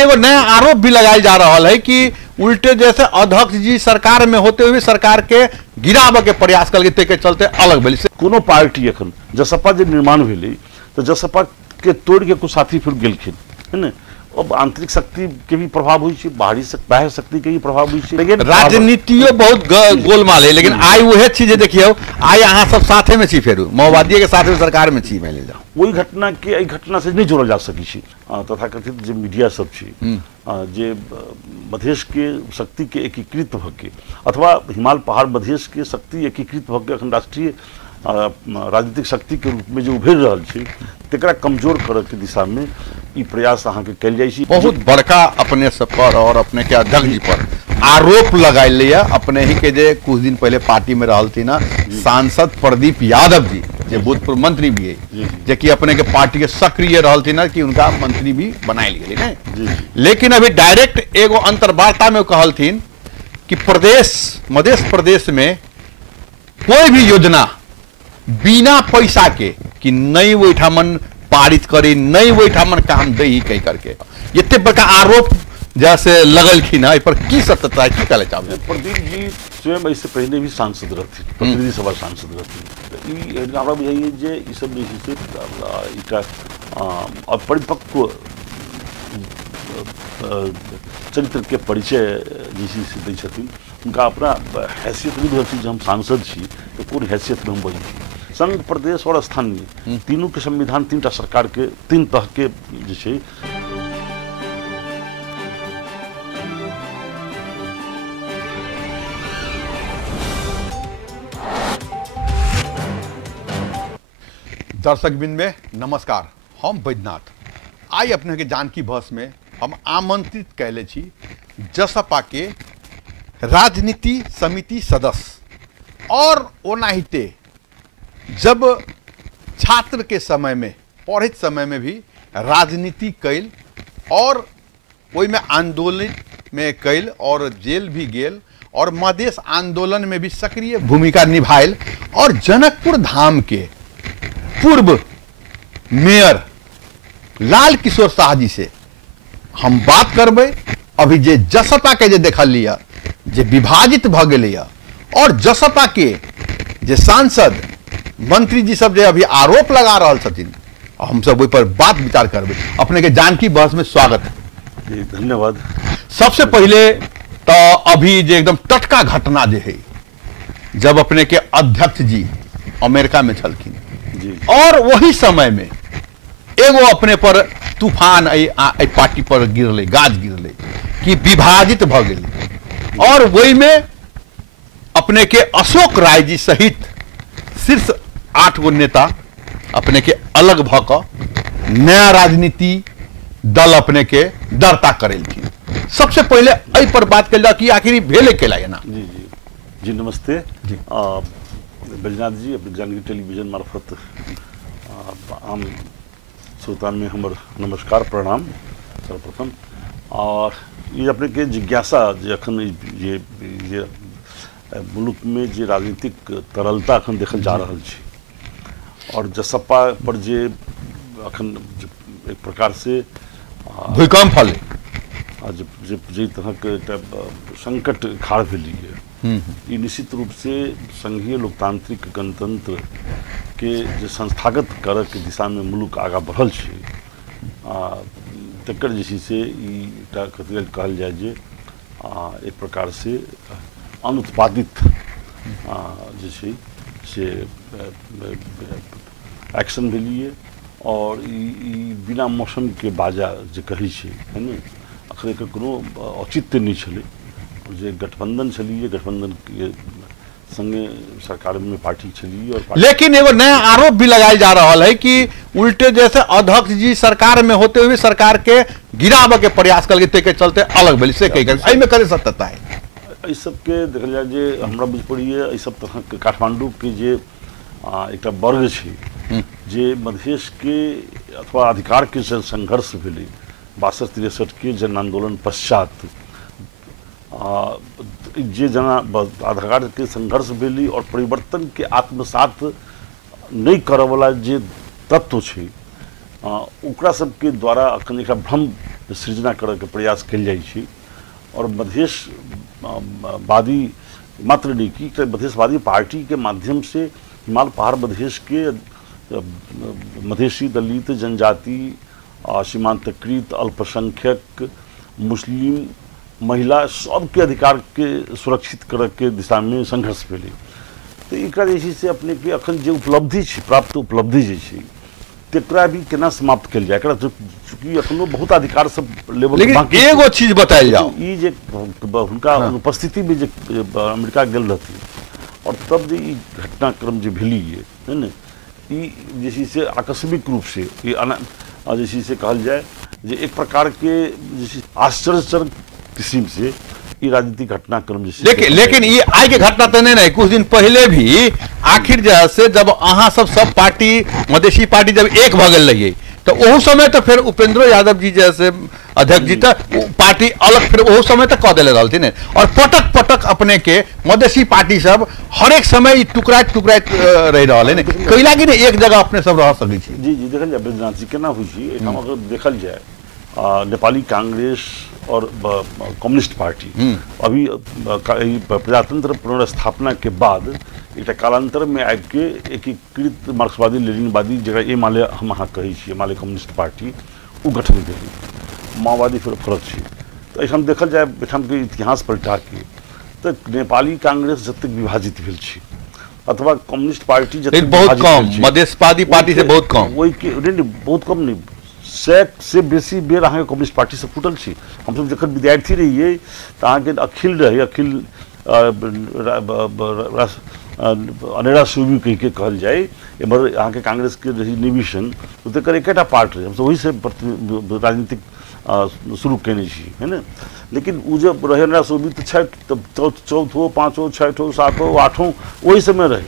एगो नया आरोप भी लगाया जा रहा है कि उल्टे जैसे अध्यक्ष जी सरकार में होते हुए सरकार के गिरावे के प्रयास करके के चलते अलग भेल से कोनो पार्टी अखन जसपा जे निर्माण भेलै तो जसपा के तोड़ के कुछ साथी फिर गेलखिन है ना। अब आंतरिक शक्ति के भी प्रभाव हुई छै, बाह्य शक्ति के भी प्रभाव हुई छै, लेकिन राजनीतियो बहुत गोलमाल है। लेकिन आई वह चीज देखियो, आई अहाँ सब साथे में छी, फेरू माओवादी के साथ में सरकार में छी, मान लीजिए वही घटना के एहि घटना से नहीं जोड़ल जा सकै छै। तथाकथित जे मीडिया सब छै जे मधेश के शक्ति के एकीकृत भ के अथवा हिमालय पहाड़ मधेश के शक्ति एकीकृत भ के अखन राष्ट्रीय राजनीतिक शक्ति के रूप में जो उभर रहा है तेकरा कमजोर करे के दिशा में ई प्रयास अहाँ के कल जाय छै। बहुत बड़का अपने सब पर और अपने के अध्यक्ष जी पर आरोप लगाए लिया। अपने ही के जे कुछ दिन पहले पार्टी में रहल थी ना सांसद प्रदीप यादव जी, जो भूतपूर्व मंत्री भी है, जे कि अपने के पार्टी के सक्रिय रहल थी ना कि उनका मंत्री भी बनाए लिए। लेकिन अभी डायरेक्ट एगो अंतर्वार्ता में कहल थी कि मध्य प्रदेश में कोई भी योजना बिना पैसा के कि नहीं वहीठामन पारित करी, नहीं वहीठामन काम दे ही कही करके इतने बड़का आरोप जैसे लगलखिन है, पर की सत्यता है, की कहले चाहबे? प्रदीप जी स्वयं इससे पहले भी सांसद रहथिन, प्रतिनिधि सभा सांसद रहथिन। हमरा बुझाइए जे ई सब जे छै से एकटा परिपक्व चरित्र के परिचय जे से दै छथिन। उनका अपना हैसियत नहीं बुझल जे हम सांसद छी तो कोन हैसियत में हम बनी छी। संघ, प्रदेश और स्थानीय तीनों के संविधान तीनटा सरकार के तीन तह के जे छै दर्शक बिंद में नमस्कार, हम बैद्यनाथ। आई अपने के जानकी बहस में हम आमंत्रित कैले छी जसपा के राजनीति समिति सदस्य और ओनाहिते जब छात्र के समय में पढ़ित समय में भी राजनीति कैल और वही में आंदोलन में कैल और जेल भी गेल और मधेश आंदोलन में भी सक्रिय भूमिका निभाइल और जनकपुर धाम के पूर्व मेयर लाल किशोर शाह जी से हम बात करबे। अभी जे जसपा के जे देखल लिया जे विभाजित भ गेलै और जसपा के जे सांसद मंत्री जी सब जे अभी आरोप लगा रहल छथिन, हम सब ओहि पर बात विचार करबे। अपने के जानकी बहस में स्वागत है। धन्यवाद। सबसे पहले तो अभी जे एकदम टटका घटना जे है, जब अपने के अध्यक्ष जी अमेरिका में छलखिन और वही समय में एगो अपने पर तूफान पार्टी पर गिरले, गाज गिरले कि विभाजित भ गेलै और वही में अपने के अशोक राय जी सहित शीर्ष 8 गो नेता अपने के अलग भ क नया राजनीति दल अपने के दरता करेलखिन। सबसे पहले एहि पर बात कल कि आखिर भेले केला है ना। जी नमस्ते जी। बैजनाथ जी, अपने जानकी टेलीविजन मार्फत आम श्रोता में हमर नमस्कार प्रणाम सर्वप्रथम। और ये अपने के जिज्ञासा जे अखन ये मुल्क में जे राजनीतिक तरलता अखन देखल जा रहा है और जसपा पर जे अखन एक प्रकार से भूकंप फल जे तरह के संकट खाड़ भेली है, ये निश्चित रूप से संघीय लोकतांत्रिक गणतंत्र के जे संस्थागत करे के दिशा में मुल्क आगा बढ़ल है। तकर जे से कथी कहल जाए जे एक प्रकार से अनुत्पादित जे छै से एक्शन भेलिए और बिना मौसम के बाजा जे कहै छै है ना, अखन एकर कोनो औचित्य नहीं छलै। जे गठबंधन छलिए, गठबंधन के संगे सरकार में पार्टी छली और लेकिन एगो नया आरोप भी लगाया जा रहा है कि उल्टे जैसे अध्यक्ष जी सरकार में होते हुए सरकार के गिरावे के प्रयास करके के चलते अलग भेल से कही में करे सत्यता है। इस सब के देखल जाए जे हमरा बुझ पड़िए इस सब तरह के काठमांडू के जे एक वर्ग है जे मधेश के अथवा अधिकार के संघर्ष भेलै 62-63 के जन आंदोलन पश्चात जे जना अधिकार के संघर्ष भेली और परिवर्तन के आत्मसात नहीं करे वाला जे तत्व है ओकरा सबके द्वारा अखन एक भ्रम सृजना करे के प्रयास कल जाइ छी और मधेशवादी मात्र नहीं कि मधेशवादी पार्टी के माध्यम से हिमालय पहाड़ मधेश के मधेशी दलित जनजाति सीमांतकृत अल्पसंख्यक मुस्लिम महिला सबके अधिकार के सुरक्षित करे के दिशा में संघर्ष भेलै। तो एकरा जे से अपने के अखन जे उपलब्धि छै प्राप्त उपलब्धि जे छै तेकरा भी केना समाप्त कल जाए, एकरा चूंकि अखनो बहुत अधिकार सब लेवल लेकिन एगो चीज बताइल जाओ ई जे हुनका उपस्थिति में जे अमेरिका गेल रहथिन और तब जे ई घटनाक्रम जे भेली है ना ई जे से आकस्मिक रूप से जैसे से कहल जाए जे एक प्रकार के जैसे आश्चर्यजनक किस्म से ये राजनीतिक घटनाक्रम जैसे लेकिन ये आज के घटना तो नहीं, कुछ दिन पहले भी आखिर जैसे जब अहाँ सब पार्टी मधेसी पार्टी जब एक भ गल रहिए तो ओहू समय तो फिर उपेंद्र यादव जी जैसे अध्यक्ष जी तो पार्टी अलग फिर ओहू समय तक कह दिले रहलथिन और पटक पटक अपने के मधेसी पार्टी सब हर एक समय टुकड़ा रह रहा है कैला कि नहीं एक जगह अपने सब रह सकै छी। जी जी देखल जाए बैजनाथ जी केना हुई छी एठाम अगर देखल जाए नेपाली कांग्रेस और कम्युनिस्ट पार्टी अभी प्रजातंत्र पुनर्स्थापना के बाद एक कालांतर में आबि के एकीकृत मार्क्सवादी लेनिनवादी जगह एमाले हम अहाँ कहै छी एमाले कम्युनिस्ट पार्टी वो गठन भेलै। माओवादी फिर फरक छै तो एहिठाम देखल जाए एठाम के इतिहास पलटा के तो नेपाली कांग्रेस जतेक विभाजित भेल छै अथवा कम्युनिस्ट पार्टी जतेक बहुत कम मधेशवादी पार्टी से बहुत कम वही के बहुत कम नहीं 100 से बेसी बेर अहाँ कम्युनिस्ट पार्टी से फूटल छी। हम सब जखन विद्यार्थी रहिए तो अहाँ के अखिल रहे अखिल अनेरा सूबी कह के कहल जाए एम्हर अहाँ के कांग्रेस के रही निविशन तो तकर एकेटा पार्ट रहे हम सब वही से राजनीतिक शुरू केने छी है ना। लेकिन वो जब रहे अनेरा सूबी तो 6 चौथो 5 6 7 8 वही समय रहे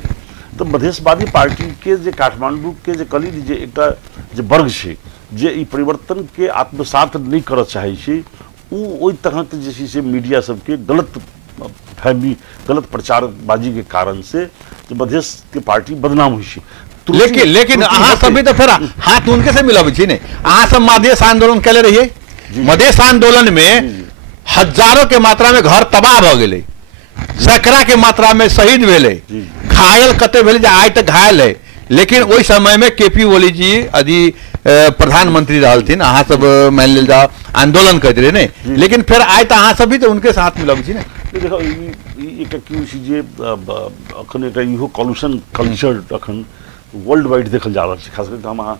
तो मधेशवादी पार्टी के जे काठमांडू के जे कहली जे एकटा जे वर्ग छै जे ई परिवर्तन के आत्मसात नहीं कर चाहे छी ओहि तरह के जे से मीडिया सबके गलत फहमी गलत प्रचारबाजी के कारण से मधेश के पार्टी बदनाम हुई छी। लेकिन अहाँ सब भी तो फिर हाथ उनके से मिलब छी ने अहाँ सब मधेश आंदोलन कैले रहिए मधेश आंदोलन में हजारों के मात्रा में घर तबाह भ गेलै सैकड़ा के मात्रा में शहीद भेले घायल कते भेले आज तक घायल है लेकिन वही समय में केपी ओली जी यदि प्रधानमंत्री रहलथिन अहाँ सब मान लेल जाओ आंदोलन करते रहे ने लेकिन फिर आय तो अहाँ सब भी तो उनके साथ मिलब छी ने। देखो एक की जे अखन एक इहो कॉल्यूशन कल्चर अखन वर्ल्ड वाइड देखल जा रहा है खास करके हम अहाँ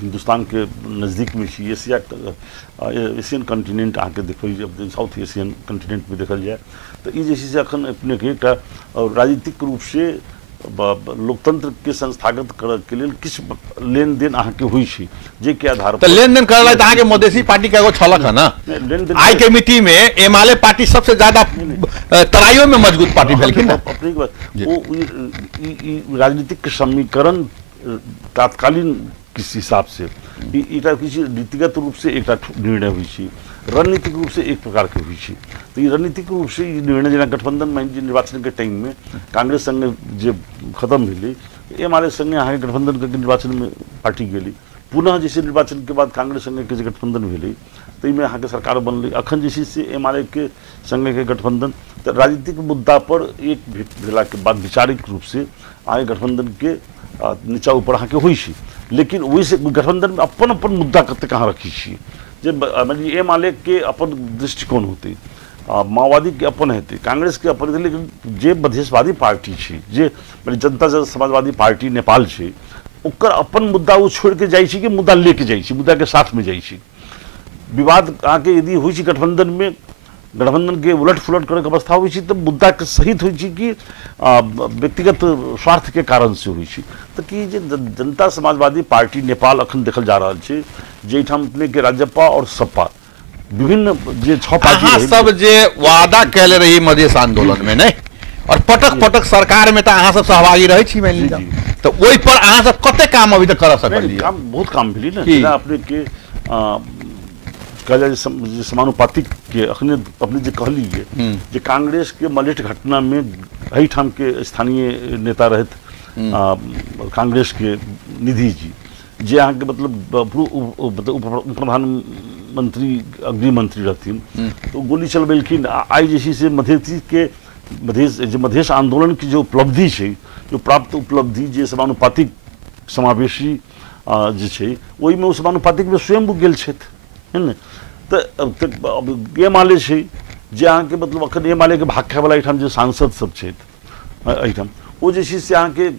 हिंदुस्तान के नज़दीक में छी एशियन कंटिनेंट अहाँ के देखो जब साउथ एशियन कंटिनेंट में देखल जाए तो ये जैसे अखन अपने के एक राजनीतिक रूप से लोकतंत्र के संस्थागत करे के लिए किस लेन देन अहाँ के हुई छी जे के आधार पर लेन देन करला त अहाँ के मधेसी पार्टी का एगो छलक है ना आई के मिट्टी में एमाले पार्टी सबसे ज्यादा तराइयों में मजबूत पार्टी भेलखिन ना अपनी बात वो राजनीतिक समीकरण तात्कालीन किस हिसाब से इटा किसी नीतिगत रूप से एक निर्णय हुई छी रणनीतिक रूप से एक प्रकार के हुई छी तो ये रणनीतिक रूप से निर्णय जना गठबंधन में निर्वाचन के टाइम में कांग्रेस संगे जे खत्म भेली एमाले संगे अहाँ के गठबंधन के निर्वाचन में पार्टी गेली पुनः जैसे निर्वाचन के बाद कांग्रेस संगे के गठबंधन भेली तो इनमें अहाँ के सरकार बनली अखन जैसे से एमाले के संगे के गठबंधन तो राजनीतिक मुद्दा पर एक भेला के बाद वैचारिक रूप से अहाँ गठबंधन के नीचा ऊपर अहाँ के हुई छी लेकिन वही से गठबंधन में अपन अपन मुद्दा कते कहाँ रखी छी जे मानिए एमाले के अपन दृष्टिकोण होते माओवादी के अपन हेते कांग्रेस के अपन हेते लेकिन जे मधेशवादी पार्टी छी जे जनता समाजवादी पार्टी नेपाल छै ओकर अपन मुद्दा वो छोड़ के जाइ छी कि मुद्दा लेके जाइ छी मुद्दा के साथ में जाइ छी विवाद आके यदि हुई छी गठबंधन में गठबंधन के उलट फुलट करे के अवस्था हुई छी तो मुद्दा के सहित हुई छी कि व्यक्तिगत स्वार्थ के कारण से हुई छी तो कि जे जनता समाजवादी पार्टी नेपाल अखन देखल जा रहा है जे ठाम अपने के राज्यपा और सपा विभिन्न जे 6 पार्टी सब जे वादा कैले रही मधेश आंदोलन में नहीं और पटक पटक सरकार में तो अहाँ सब सहभागी रहे छी मान लीजिए तो वही पर अहाँ सब कते काम अभी तक कर सकलिए काम बहुत काम भेली ना अपने के कहल समानुपातिक के अखने अपने जे कहली जे कांग्रेस के मलेट घटना में एही ठाम के स्थानीय नेता रहत कांग्रेस के निधि जी जे अहाँ के मतलब प्रधान मंत्री गृह मंत्री रहथिन तो गोली चलबेलखिन। आई जे छै से मधेश आंदोलन की जो उपलब्धि छै, जो प्राप्त उपलब्धि जे समानुपातिक समावेशी जे छै ओहिमे ओ समानुपातिक में स्वयं गेल छथि, है ने। तऽ ये माले छै जे अहाँके मतलब अखन ये माले के भाग खाय वाला एहिठाम जे सांसद सब छथि एहिठाम ओ जे छै से अहाँके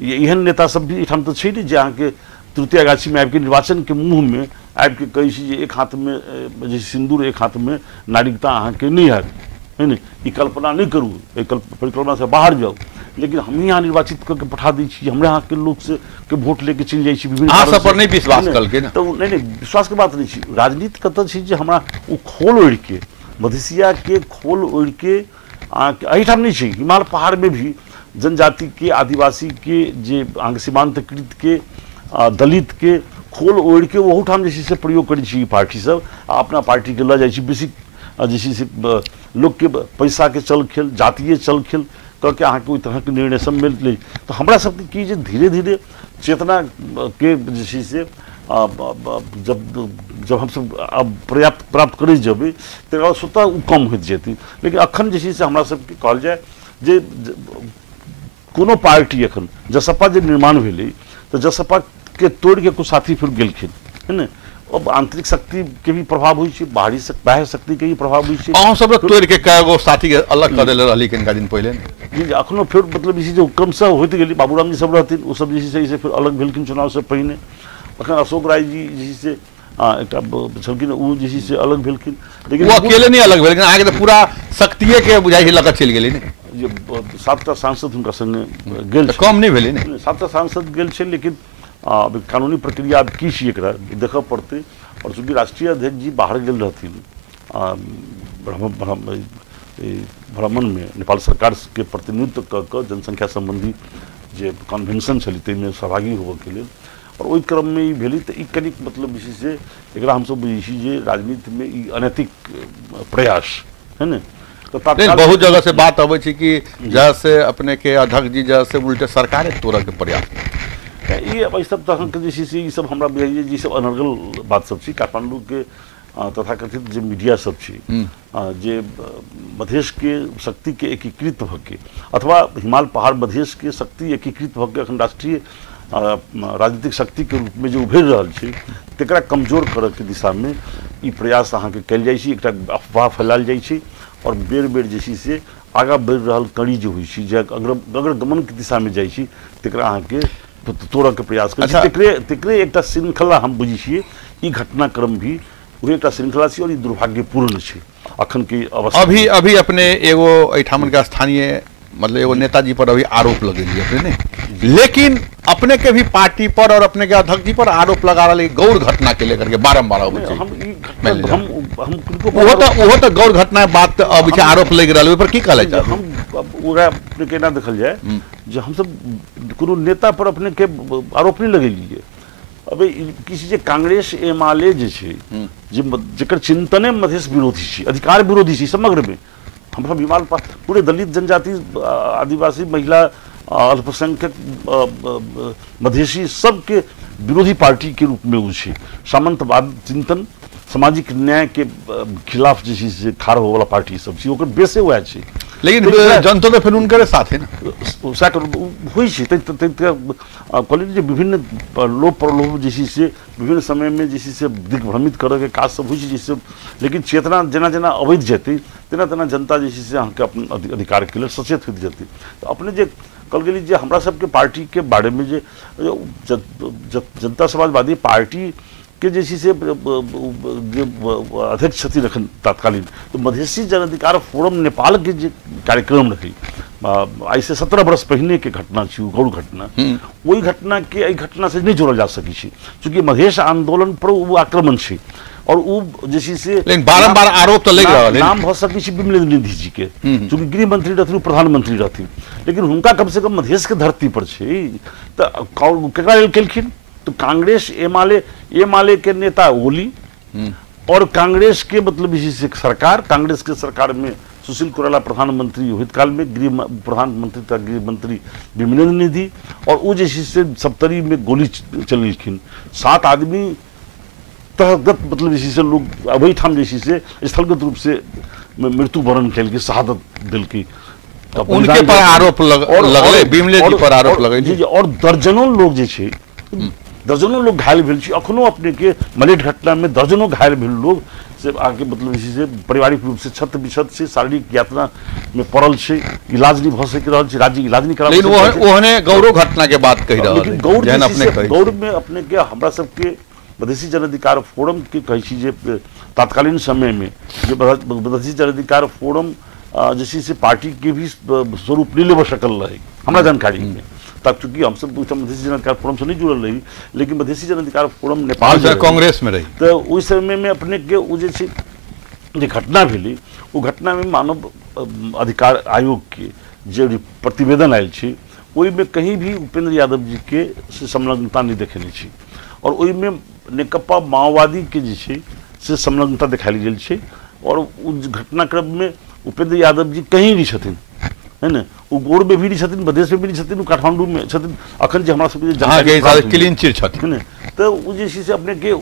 एहन नेता सब भी एहिठाम तऽ छै ने जे अहाँके तृतीय गाछी में आबि के निर्वाचन के मुँह में आबि के कहै छै जे एक हाथ में जे सिंदूर एक हाथ में नागरिकता अहाँके नहीं है ना, ई कल्पना नहीं करू, परिकल्पना से बाहर जाओ, लेकिन हम यहाँ निर्वाचित करके पठा दी छी, हमरा यहाँ के लोग से के वोट लेके चल जाए छी विभिन्न सब पर नहीं विश्वास करके ना। तो नहीं विश्वास के बात नहीं छी। राजनीति कतऽ छै जे हमरा ओ खोल ओढ़ के मधेसिया के खोल ओढ़ के एहिठाम नहीं छै, हिमालय पहाड़ में भी जनजाति के आदिवासी के जे सीमांतकृत के दलित के खोल ओढ़ के ओहूठाम जे छै से प्रयोग करै छी पार्टी सब अपना पार्टी के लऽ जाइ छी। बेसी जे छै से लोग के पैसा के चल खेल जातीय चल खेल करके अहाँके ओहि तरह के निर्णय सब मिल लै। तो हमरा सबके की जे धीरे धीरे चेतना के जे छै से जब हम सब प्राप्त करे जेबै तकर स्वतः ओ कम होइत जेतै। लेकिन अखन जे छै से हमरा सबके कहल जाए जे कोनो पार्टी अखन जसपा जे निर्माण भेलै तो जसपा के तोड़ के कुछ साथी फिर गेलखिन, है ना। अब आंतरिक शक्ति के भी प्रभाव हुई छै, बाह्य शक्ति के भी प्रभाव हुई छै। अहाँ सब तोड़ के कएगो साथी के अलग कर देले रहली कनिका दिन पहले जी अखनो फिर मतलब इसी जो क्रमशः होते गेली बाबूराम जी सब रहथिन ओ सब जे छै फिर अलग भेलखिन चुनाव से पहिने। अखन अशोक राय जी जे छै एकटा छलखिन ओ जे छै से अलग भेलखिन, लेकिन वो अकेले नहीं अलग भेलखिन, आगे तो पूरा शक्तिये के बुझाई छै लगा चल गेली ने। जे 7टा सांसद हुनका संगे गेल कम नहीं भेलै ने, 7टा सांसद गेल छै। लेकिन कानूनी प्रक्रिया अब की छै एकरा देखऽ पड़तै। और चूँकि राष्ट्रीय अध्यक्ष जी बाहर गेल रहथिन भ्रमण में नेपाल सरकार के प्रतिनिधित्व कऽ जनसंख्या संबंधी जे कन्वेंशन छलै ताहिमे सहभागी होबऽ के लेल, और ओहि क्रम में ई भेलै तऽ ई कनिक मतलब जे छै से एकरा हमसब बुझै छी जे राजनीति में ई अनैतिक प्रयास है ने। तो बहुत जगह से बात अबै छै कि जैसे अपने के अध्यक्ष जी जैसे उल्टे सरकारे तोड़ऽ के प्रयास ये अब सब तरह के जे छै से ई सब हमरा बुझाइए जे सब अनर्गल बात सब छै। काठमांडू के तथाकथित जे मीडिया सब छै जे मधेश के शक्ति के एकीकृत भऽ के अथवा हिमालय पहाड़ मधेश के शक्ति एकीकृत भऽ के अखन राष्ट्रीय राजनीतिक शक्ति के रूप में जो उभरि रहल छै तकरा कमजोर करऽ के दिशा में ई प्रयास अहाँके कयल जाइ छै, एकटा अफवाह फैलायल जाइ छै और बेर बेर जे छै से आगाँ बढ़ि रहल कड़ी जे होइ छै जे अग्रगमन के दिशा में जाइ छै तकरा अहाँके तोड़ऽ के प्रयास कर। तकरे एकटा श्रृंखला हम बुझै छियै ई घटनाक्रम भी वही एक श्रृंखला छै और ई दुर्भाग्यपूर्ण छै अखन के अवस्था। अभी अपने एगो एठामन के स्थानीय मतलब एगो नेताजी पर अभी आरोप लगेलिए अपने ने, लेकिन अपने के भी पार्टी पर और अपने के अध्यक्ष जी पर आरोप लगा रही गौर घटना के लेकर के बारम्बार वो तो गौर घटना बात अब आरोप लग रहा है पर की कहले चाहे हम अपने के ना देखल जाए जो हम सब कोनो नेता पर अपने के आरोप नहीं लगेलिए। अबे किसी जे कांग्रेस एमाले जे छै जेकर चिंतने मधेश विरोधी छै, अधिकार विरोधी छै समग्र में। हम सब हिमालय पूरे दलित जनजाति आदिवासी महिला अल्पसंख्यक मधेशी सबके विरोधी पार्टी के रूप में वो छै। सामंतवाद चिंतन सामाजिक न्याय के खिलाफ जे छै से ठाड़ होवला पार्टी सब छै, ओकर बेसे वएह छै। लेकिन जनता तो फिर उनके साथ है ना होइ छै कहलिए जे विभिन्न लोभ प्रलोभ जे छै से विभिन्न समय में जे छै से दिग्भ्रमित करऽ के काज सब होइ छै जैसे। लेकिन चेतना जेना जेना अबैत जेतै तेना तेना जनता जे छै से अहाँके अपन अधिकार के लेल सचेत होइत जेतै। तो अपने जे कहल गेली जे हमरा सबके पार्टी के बारे में जे जनता समाजवादी पार्टी के जे से अध्यक्ष छथिन एखन तत्कालीन तो मधेसी जन अधिकार फोरम नेपाल के जे कार्यक्रम रही आई से 17 वर्ष पहले के घटना छी गौर घटना वही घटना के एहि घटना से नहीं जोड़ल जा सकै छै चूंकि मधेश आंदोलन पर वो आक्रमण छै और वो जैसे से लेकिन बारंबार आरोप तो लग रहा है नाम भ सकै छै विमलेन्द्र निधि जी के चूंकि गृह मंत्री रहथिन प्रधानमंत्री रहथिन लेकिन हुनका कम से कम मधेश के धरती पर छै त केकरा लेल केलखिन तो कांग्रेस एमाले के नेता ओली और कांग्रेस के मतलब इसी से सरकार कांग्रेस के सरकार में सुशील कुराला प्रधानमंत्री होइत काल में प्रधानमंत्री तथा गृह मंत्री विमलेन्द्र निधि और वो जैसे से सप्तरी में गोली चलेलखिन 7 आदमी तहगत मतलब जे से लोग अभी ठाम जे से स्थलगत रूप से मृत्यु वरण कैल के शहादत दिल की उनके पर आरोप लगले, बिमले जी पर आरोप लगे जी और दर्जनों लोग जे छे दर्जनों लोग घायल भेल छी। अखनो अपने के मलेट घटना में दर्जनों घायल भेल लोग से आगे मतलब इसी से पारिवारिक रूप से छत बिछत से शारीरिक यातना में पड़ल छे, इलाज नहीं भ सक रहल छे, राज्य इलाज नहीं करा। लेकिन ओहने गौरव घटना के बात कहि रहल है, जहन अपने गौरव में अपने के हमरा सब के मधेसी जन अधिकार फोरम के कही छी जे तत्कालीन समय में जो मधेसी जन अधिकार फोरम जैसी से पार्टी के भी स्वरूप नहीं ले सकल रहे हमरा जानकारी में, तब चूंकि हम सब मधेसी जन अधिकार फोरम से नहीं जुड़ल रही, लेकिन मधेसी जन अधिकार फोरम नेपाल में कांग्रेस में रही, तो उस समय में अपने के वो जो घटना भेली वो घटना में मानव अधिकार आयोग के जो प्रतिवेदन आयल छी ओई में कहीं भी उपेंद्र यादव जी के से संलग्नता नहीं देखेने छी, और ओई में नेकपा माओवादी के जे छै से संलग्नता दिखाई गेल छै, और उस घटनाक्रम में उपेंद्र यादव जी कहीं नहीं छथिन, है ना, वो गोर में भी नहीं छथिन, मधेश में भी नहीं छथिन, काठमांडू में छथिन, अखन जे हमरा सब जहां के क्लीन चिट छथिन, तो वो जे से अपने के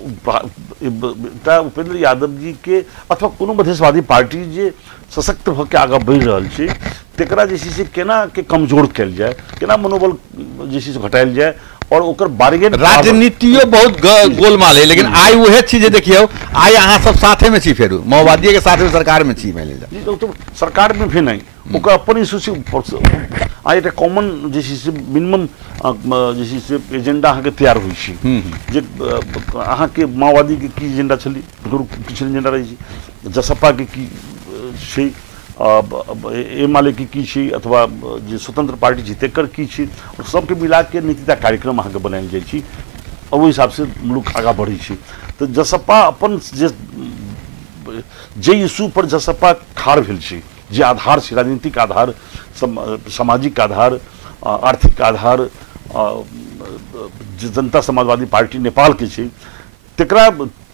उपेंद्र यादव जी के अथवा कोनो मधेशवादी पार्टी जे सशक्त भ के आगे बढ़ रहल छै तेकरा जे से केना के कमजोर कैल जाए, केना मनोबल जे से घटायल जाए, और ओकर बार्गेन राजनीतियो बहुत गोलमाल है। लेकिन आई वह चीज देखियो, आई अहाँ सब साथे में छी, फेरू माओवादी के साथ में सरकार में छी, मैंने तो सरकार में भी नहीं ओकर अपन इशू से आ एक कॉमन जे से मिनिमम जे से एजेंडा अहाँ के तैयार होई छी, जे अहाँ के माओवादी के की एजेंडा छली, किछु एजेंडा रही छी, जसपा के की छै, एमाले की छी, अथवा जो स्वतंत्र पार्टी छी तेकर की छी, और सबके मिला के नीतिता कार्यक्रम अहाँ के बनायल जाइ छी, और वो हिसाब से मुल्क आगा बढ़ी छी। तो जसपा अपन जे इशू पर जसपा खाड़ भेल छी, जे आधार छै, राजनीतिक आधार, सामाजिक आधार, आर्थिक आधार, जनता समाजवादी पार्टी नेपाल के छै, तेकरा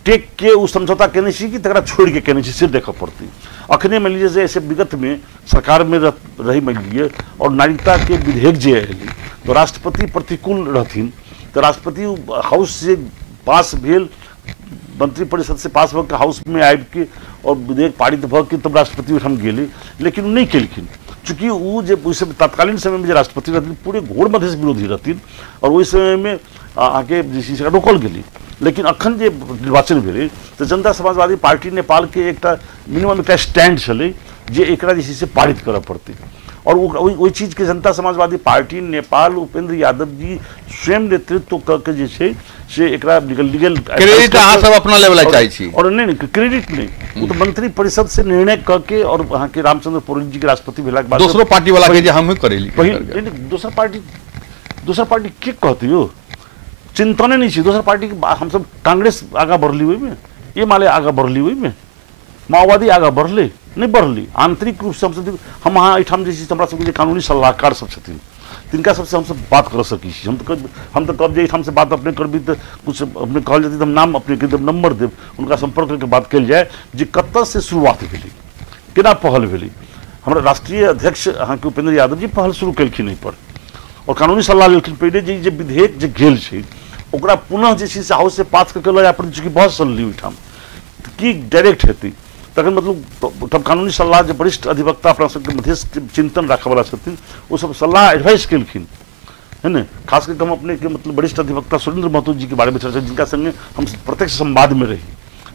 टेक के उस समझौता केने छी कि तकरा छोड़ के केने छी, सिर्फ देखा पड़ती। अखने मान लीजिए ऐसे विगत में सरकार में रही मान लीजिए, और नागरिकता के विधेयक जे अली तो राष्ट्रपति प्रतिकूल रहथिन, तो राष्ट्रपति हाउस से पास भेल, मंत्रिपरिषद से पास भऽ के हाउस में आबि के और विधेयक पारित भऽ के तब राष्ट्रपति ओहिठाम गेलै, लेकिन नहीं केलखिन, चूंकि वो जब उस तत्कालीन समय में जो राष्ट्रपति रहथिन पूरे घोर मधेश विरोधी रहथिन, और वही समय में आके जे रोकल गेली। लेकिन अखन जे निर्वाचन भेलै तो जनता समाजवादी पार्टी नेपाल के एक मिनिमम एक स्टैंड छलै जे एकरा जे से पारित करऽ पड़तै, और वही चीज के जनता समाजवादी पार्टी नेपाल उपेंद्र यादव जी स्वयं नेतृत्व करके जे छै से एकरा लीगल क्रेडिट अहाँ सब अपना लेवल चाहै छी, और नहीं क्रेडिट नहीं, वो तो मंत्री परिषद से निर्णय करके, और वहाँ के रामचंद्र पौडेल जी के राष्ट्रपति भेला के बाद दूसरो पार्टी वाला के जे हम करेली, दूसरा पार्टी के कहती हो चिंतने नहीं दूसरा पार्टी के, हम सब कांग्रेस आगा बढ़ली हुई में, ये माले आगा बढ़ली हुई में, माओवादी आगा बढ़ले नहीं बढ़ली, आंतरिक रूप से हम वहाँ एठाम जैसे हमरा सबके कानूनी सलाहकार सब छथिन तिनका सबसे हम सब बात कर सकी, हम तो कब जे एठाम से बात अपने करबी तो कुछ अपने कहल जाती, हम नाम अपने के नंबर देव, उनका संपर्क करके बात कल जाए जे कतऽ से शुरुआत भेली, केना पहल भेली। हमारा राष्ट्रीय अध्यक्ष अहाँ के उपेंद्र यादव जी पहल शुरू केलखिन एहि पर, और कानूनी सलाह लेलखिन पहले जे विधेयक जे गेल छै ओकरा पुनः जे से हाउस से पास करके लऽ जाय पड़ै, चूँकि बहस चलली ओहिठाम की डायरेक्ट हेतै, तखन मतलब तब कानूनी सलाह जो वरिष्ठ अधिवक्ता अपना सबके मधेश चिंतन रखे वाला छथिन वो सब सलाह एडवाइस केलखिन, है ना, खास करके हम अपने के मतलब वरिष्ठ अधिवक्ता सुरेंद्र महतो जी के बारे में चर्चा, जिनका संगे हम प्रत्यक्ष संवाद में रही,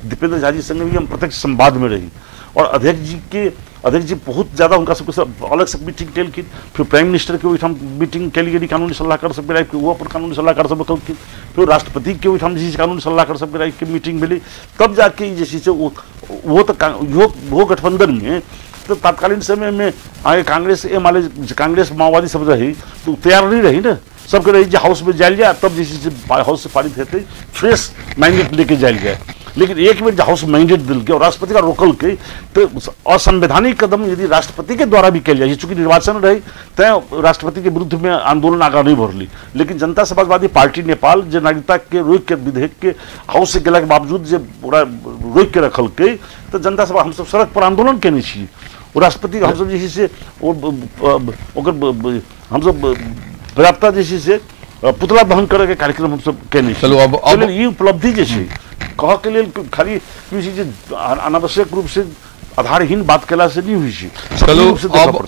दीपेंद्र झा जी संगे भी हम प्रत्यक्ष संवाद में रही, और अध्यक्ष जी बहुत ज़्यादा उनका सबके अलग से मीटिंग केलखिन, फिर प्राइम मिनिस्टर के ओहिठाम मीटिंग कल गई कानूनी सलाहकार सब राखि के, वो अपन कानूनी सलाहकार सब कहलखिन, फिर राष्ट्रपति के ओहिठाम जे कानूनी सलाहकार सब राखि के मीटिंग भेलै, तब जाके जे से वो गठबंधन में तो तत्कालीन समय में आगे कांग्रेस माओवादी सब रही तो तैयार नहीं रही ना, सबके रही हाउस में जायल जाए, तब जैसे हाउस से पारित हेतै, फ्रेश मैंडेट लेके जायल जाए। लेकिन एक बेर हाउस मैंडेट दिल के और राष्ट्रपति का रोकल के तो असंवैधानिक कदम यदि राष्ट्रपति के द्वारा भी कल जाए, चूंकि निर्वाचन रही तय राष्ट्रपति के विरुद्ध में आंदोलन आगा नहीं बढ़ली, लेकिन जनता समाजवादी पार्टी नेपाल जो नागरिकता के रोक के विधेयक के हाउस से गेला के बावजूद जो पूरा रोक के रखल के, तो जनता सभा हम सब सड़क पर आंदोलन केने छी, राष्ट्रपति हम सब जे से हम सब पर्याप्त जे से पुतला दहन करे के कार्यक्रम हम सब केने छी। चलो अब ई उपलब्धि जे छै कह के लिए खाली किसी जे अनावश्यक रूप से आधारहीन बात केला से नहीं हुई छी। चलो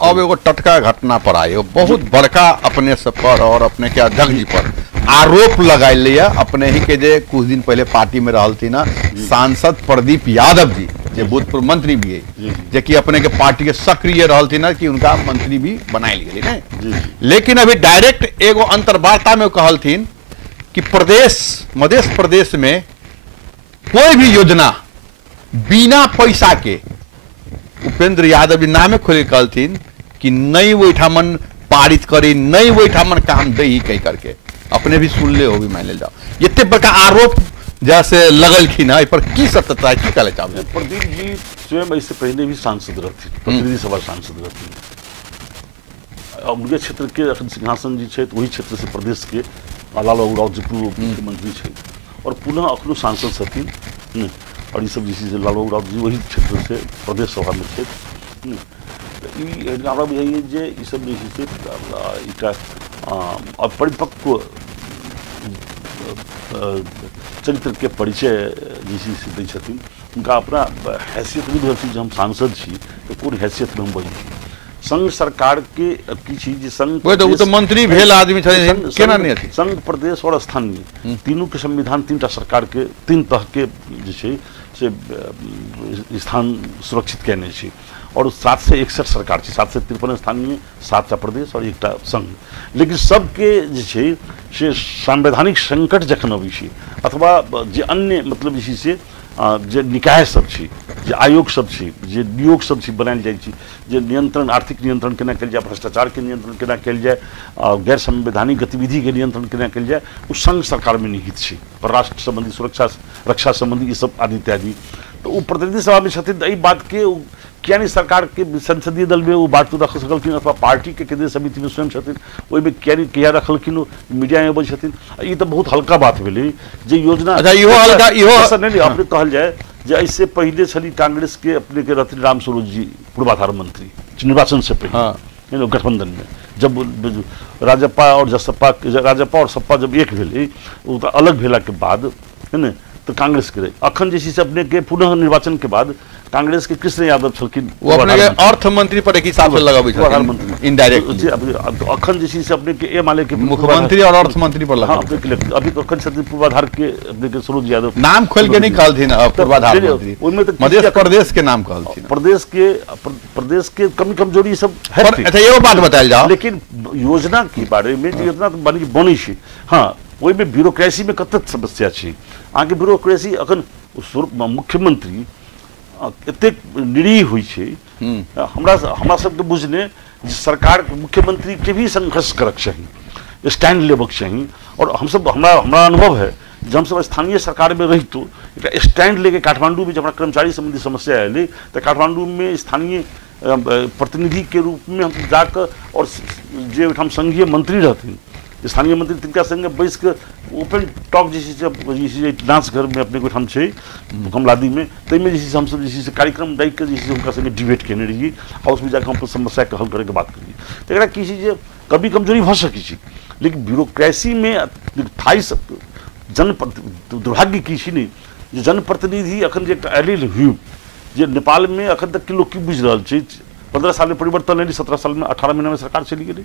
अब एगो टटका घटना पर आयो, बहुत बड़का अपने सब पर और अपने के अध्यक्ष जी पर आरोप लगाए लिया। अपने ही के जे कुछ दिन पहले पार्टी में रहल थी ना सांसद प्रदीप यादव जी, जे भूतपूर्व मंत्री भी है, जे कि अपने के पार्टी के सक्रिय रहल थी ना कि उनका मंत्री भी बनायल गेली ने। लेकिन अभी डायरेक्ट एगो अंतर्वार्ता में कहल थी कि मध्य प्रदेश में कोई भी योजना बिना पैसा के उपेंद्र यादव जी नामे खोले कहलथिन कि नहीं वो ठामन पारित करी, नहीं वो ठामन काम दे ही कही करके। अपने भी सुन ले हो भी मान ले जाओ, इतने बड़का आरोप जैसे लगल की ना पर की सत्यता है, की कहले चाहते? प्रदीप जी स्वयं इससे पहले भी सांसद रहती, प्रतिनिधि सभा सांसद रहती। उनके क्षेत्र के अखन सिंहासन जी है, वही क्षेत्र से प्रदेश के लालबाबू राउत जी पूर्व मुख्यमंत्री है और पुनः अखनो सांसद छथिन। और ये सब जैसे लालबाबू राउत जी वही क्षेत्र से प्रदेश सभा में थे। हमरा बुझाइए जे ई सब जे छै एकटा परिपक्व चरित्र के परिचय जैसे से दै छथिन। उनका अपना हैसियत नहीं बुझल जे हम सांसद छी तो कोन हैसियत में हम बनी संघ सरकार के की चीज संघ तो मंत्री भेल आदमी केना नहीं थी। संघ प्रदेश और स्थानीय तीनों के संविधान तीन टा सरकार के तीन तरह के जे छै से स्थान सुरक्षित केने छी और 761 सरकार छी, 753 स्थानीय, 7टा प्रदेश और 1टा संघ। लेकिन सबके जे छै से संवैधानिक संकट जखन अबै छै अथवा जे अन्य मतलब जे छै से जे निकाय सब छी, जे आयोग सब छी, जे नियोग सब छी बनायल जाइ छी, जे नियंत्रण आर्थिक नियंत्रण केना कयल जाय, भ्रष्टाचार के नियंत्रण केना कयल जाय, गैर संवैधानिक गतिविधि के नियंत्रण केना कयल जाय, वो संघ सरकार में निहित छी। परराष्ट्र संबंधी सुरक्षा रक्षा संबंधी ये सब आदि इत्यादि। तो वो प्रतिनिधि सभा में छथिन एहि बात के किया नहीं सरकार के संसदीय दल में वो बात रख सकलखिन अथवा पार्टी के केंद्रीय समिति में स्वयं छथिन ओहि में किया नहीं किया रखलखिन मीडिया में अबै छथिन। ये तो बहुत हल्का बात भेलै जे योजना नहीं अपने कहल जाए जे इससे पहले छली कांग्रेस के अपने के रतन राम स्वरूप जी पूर्वाधार मंत्री निर्वाचन से पहले गठबंधन में जब राजपा और सपा जब एक भेलै अलग भेला के बाद है ना तो कांग्रेस के रही अखन जैसी से अपने के पुनः निर्वाचन के बाद कांग्रेस के कृष्ण यादव छलखिन वो अपने के अर्थ मंत्री पर एक हिसाब से लगाबै छथिन इनडायरेक्ट अखन जैसी से अपने के ए माले के मुख्यमंत्री और अर्थ मंत्री पर लगा अभी तो अखन छथिन पूर्वाधार के अपने के स्वरूप यादव नाम खोल के नहीं कहलथिन पूर्वाधार मंत्री उनमें तो मध्य प्रदेश के नाम कहलथिन प्रदेश के कमी कमजोरी सब है। अच्छा एगो बात बतायल जाओ लेकिन योजना के बारे में योजना बनी छै हाँ ओहि में ब्यूरोक्रेसी में कतक समस्या छै। आगे ब्यूरोक्रेसी अखन मुख्यमंत्री एतेक निरीह हुई छै हमरा सबके बुझने सरकार मुख्यमंत्री के भी संघर्ष करक चाहिए, स्टैंड लेबक चाहिए। और हम सब हमरा अनुभव है जब हम सब स्थानीय सरकार में रही तो एक स्टैंड लेके काठमांडू में जब हमारा कर्मचारी संबंधी समस्या आए तो काठमांडू में स्थानीय प्रतिनिधि के रूप में हम जाकर और जे हम संघीय मंत्री रहथिन स्थानीय मंत्री तिनका संगे बैस के ओपन टॉक जैसे डांस घर में अपने को हम छे कमलादी में तैमें जैसे हम सब जैसे कार्यक्रम दै के जैसे उनका संगे डिबेट केने रहिए और उसमें जाकर हम समस्या के हल करे के बात करिए। तो एकरा की चीज कभी कमजोरी भ सकी छी लेकिन ब्यूरोक्रेसी में 28 दुर्भाग्य की छी नहीं जे जनप्रतिनिधि अखन जे एलिल हुई जे नेपाल में अखन तक के लोग की बुझ रहल छै 15 साल में परिवर्तन एली 17 साल में 18 महीना में सरकार चली गई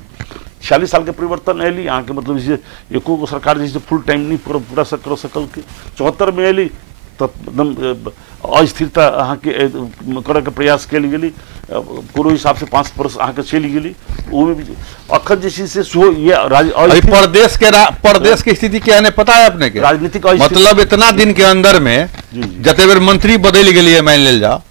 46 साल के परिवर्तन एली यहाँ के मतलब जैसे एको को सरकार जैसे फुल टाइम नहीं पूरा कर सकल के 74 में एली तो एकदम अस्थिरता अहाँ के करे के प्रयास कल गई कोनो हिसाब से 5 वर्ष अहाँ के चली गई अखन जैसे से ये प्रदेश की स्थिति क्या है पता है अपने के राजनीतिक मतलब इतना दिन के अंदर में जते बेर मंत्री बदल गए मान लेल जाओ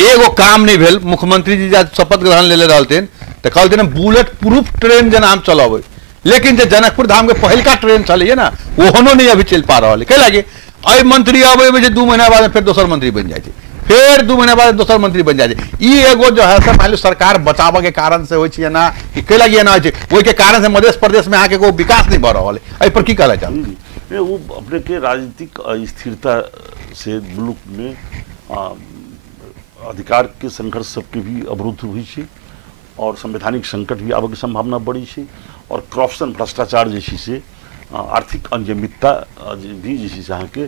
एगो काम नहीं भेल। मुख्यमंत्री जी जब शपथ ग्रहण ले रहते तो कहते बुलेट प्रूफ ट्रेन जेना हम चलाबे लेकिन जो जनकपुर धाम के पहलका ट्रेन चलिए ना ओहनो नहीं अभी चल पा रहा है। क्या लगे अ मंत्री आबे 2 महीना बाद फिर दोसर मंत्री बन जाए फिर 2 महीना बाद दोसर मंत्री बन जाए। ये एगो जो है सब मान लो सरकार बचाव के कारण से हो ना कि कैला ना हो के कारण से मध्य प्रदेश में आके को विकास नहीं बढ़ रहा है। पर की कहला चाहते वो अपने के राजनीतिक अस्थिरता से मुल्क में अधिकार के संघर्ष सबके भी अवरुद्ध हुई छै और संवैधानिक संकट भी आबे के संभावना बड़ी छै और करप्शन भ्रष्टाचार जैसी से आर्थिक अनियमितता भी जे छै से अहाँके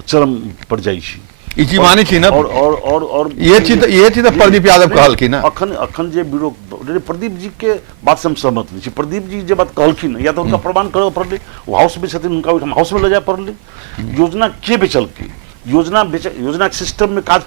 चरम पर जाइ छै। ई चीज मानै छी ना और ये चीज प्रदीप यादव कहलखिन ना अखन जे प्रदीप जी के बात से हम सहमत नहीं छी। प्रदीप जी जे बात कहलखिन या तो उनका प्रमाण करऽ पड़लै, वो हाउस में छथिन, उनका ओहिठाम हाउस में ले जाए पड़लै। योजना के बेचलकै, योजना के सिस्टम में काज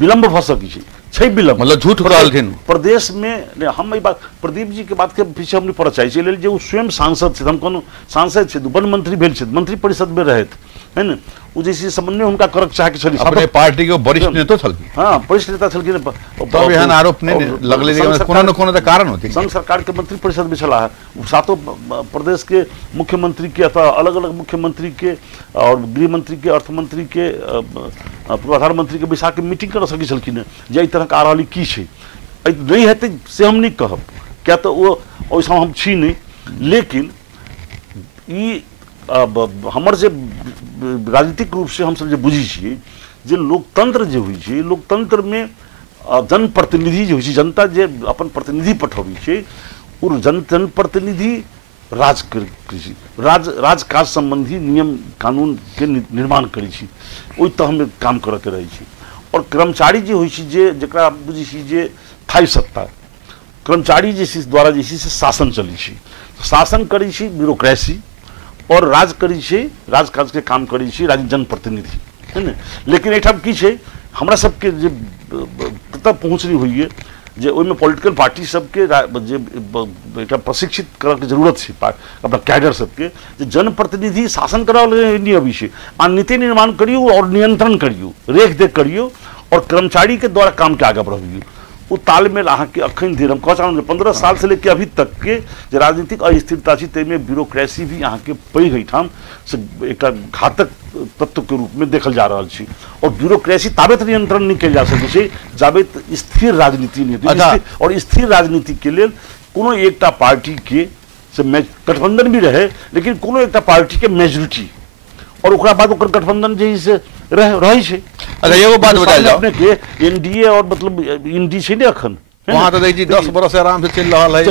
विलम्ब भऽ सकै छै विलम्ब, मतलब झूठ कहलखिन प्रदेश में। हम ई बात प्रदीप जी के बात के पीछे हम नहीं पड़ऽ चाहै छी, जे ओ स्वयं सांसद छै, हम कोनो सांसद छै, वन मंत्री भेल छै, मंत्री परिषद में रहैत है न, ओ जैसे समन्वय हुनका करक चाहे छल अपने पार्टी के वरिष्ठ नेता छलखिन। हाँ, वरिष्ठ नेता छलखिन। तब एहन आरोप नहीं लगले कोनो न कोनो कारण होती। संघ सरकार के मंत्री परिषद में चला है, सातों प्रदेश के मुख्यमंत्री के अथवा अलग अलग मुख्यमंत्री के और गृह मंत्री के, अर्थ मंत्री के, पूर्वाधार मंत्री के बैसा के मीटिंग कर सकै छलखिन जे एहि तरह के आरली की छै। नहीं हेतै से हम नहीं कहब, क्या तो वो ओइसम हम छी नहीं, लेकिन ई हमर जे राजनीतिक रूप से हम सब जे बुझी छियै जे लोकतंत्र जे होइ छै, लोकतंत्र में जनप्रतिनिधि जे होइ छै, जनता जे अपन प्रतिनिधि पठबै छै, ओ जनप्रतिनिधि राज करै छै, राजकाज संबंधी नियम कानून के निर्माण करै छै, ओहि तह में काम करऽ के रहै छै। और कर्मचारी जे होइ छै जे जकरा बुझी छी जे स्थायी सत्ता, कर्मचारी जे छै द्वारा जे छै से शासन चलै छै, शासन करै छै ब्यूरोक्रेसी और राज करै छै, राजकाज के काम करै छै जनप्रतिनिधि, है न। लेकिन एहिठाम की छै, हमरा सबके जे तब पहुँचनी होइए जे ओहिमे पॉलिटिकल पार्टी सबके जे एहिठाम प्रशिक्षित करऽ के जरूरत छै अपना कैडर सबके, जे जनप्रतिनिधि शासन करऽ नहीं अबै छै, आ नीति निर्माण करियो और नियंत्रण करियो, रेख देख करियो और कर्मचारी के द्वारा काम के आगे बढ़बियो। वो तालमेल अहाँ के अखन धरि हम कह चाहूँ 15 साल से लेके अभी तक के जे राजनीतिक अस्थिरता छै, ताहिमे ब्यूरोक्रेसी भी अहाँ के पैघ एहिठाम से एक घातक तत्व के रूप में देखल जा रहा है। और ब्यूरोक्रेसी ताबत नियंत्रण नहीं कल जा सकै छै जाबत स्थिर राजनीति नहीं। और स्थिर राजनीति के लिए कोनो एकटा पार्टी के से गठबंधन भी रहे, लेकिन कोनो एकटा पार्टी के मेजोरिटी और ओकरा बाद ओकर गठबंधन जे से रहै छै। अच्छा एगो बात बताइए अपने के एनडीए और मतलब इंडी छै ने अखन वहाँ तो देखिए 10 बरस से आराम से चल रहा है,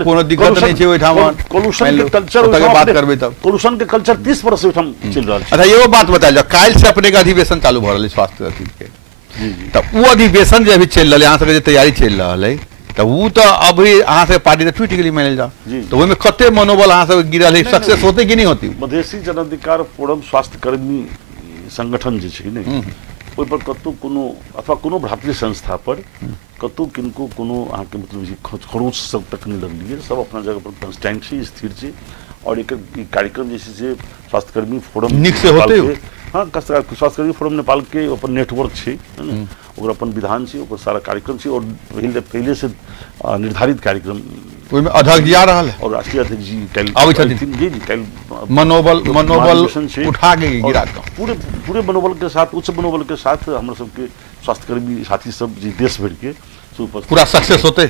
कोनो दिक्कत नहीं है ओहिठाम। कोलूशन के कल्चर बात करबे तब कोलूशन के कल्चर 30 बरस से ओहिठाम चल रहा है। अच्छा एगो बात बताइए, काल्हि से अपने के अधिवेशन चालू भ रहल है स्वास्थ्य अथी के, तब वो अधिवेशन जे अभी चल रहा है, अहाँ सबके जे तैयारी चल रहा है, तो वो तो अभी अहाँ से पार्टी से टूट गेली मानल जा, तो ओहिमे कते मनोबल अहाँ सब गिरल है, सक्सेस होते कि नहीं होती? मधेसी जन अधिकार फोरम स्वास्थ्य कर्मी संगठन जे छै ने, ओहि पर कतौ कोनो अथवा कोनो भ्रातृ संस्था पर कतौ किनको कोनो अहाँ के मतलब खरोच सब तक नहीं लगलिए, सब अपना जगह पर कंस्टेंट छै, स्थिर छै। और एक कार्यक्रम जैसे से स्वास्थ्यकर्मी फोरम निक से होते हो। हाँ, स्वास्थ्यकर्मी फोरम नेपाल के अपन नेटवर्क छै, ओकर अपन विधान छै, ओकर सारा कार्यक्रम छै, और पहले से निर्धारित कार्यक्रम ओहिमे अध्यक्ष जा रहल है और राष्ट्रीय अध्यक्ष जी आबै छथिन। जी कल मनोबल उठा के गिरा के पूरे मनोबल के साथ, उच्च मनोबल के साथ हम सबके स्वास्थ्यकर्मी साथी सब जी देश भर के पूरा सक्सेस होते,